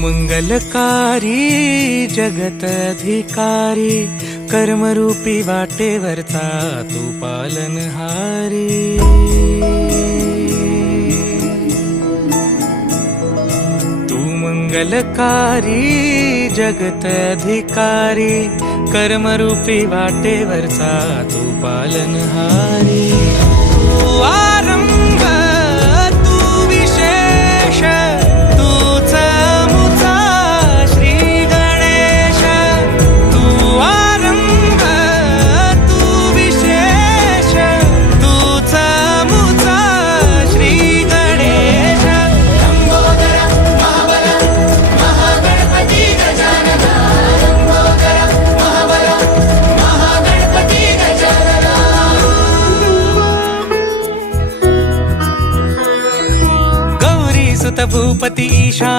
मंगलकारी जगत अधिकारी, कर्मरूपी वाटेवरचा तू पालनहारी। तू मंगलकारी जगत अधिकारी, कर्मरूपी वाटेवरचा तू पालनहारी। तू आरंभ तू विशेष, तूच मुचा श्री गणेश। तू आरंभ तू विशेष, तूच मुचा श्री गणेश। लंबोदर महाबल महागणपती गजानना, लंबोदर महाबल महागणपती गजानना। गौरी सुत भूपती ईशा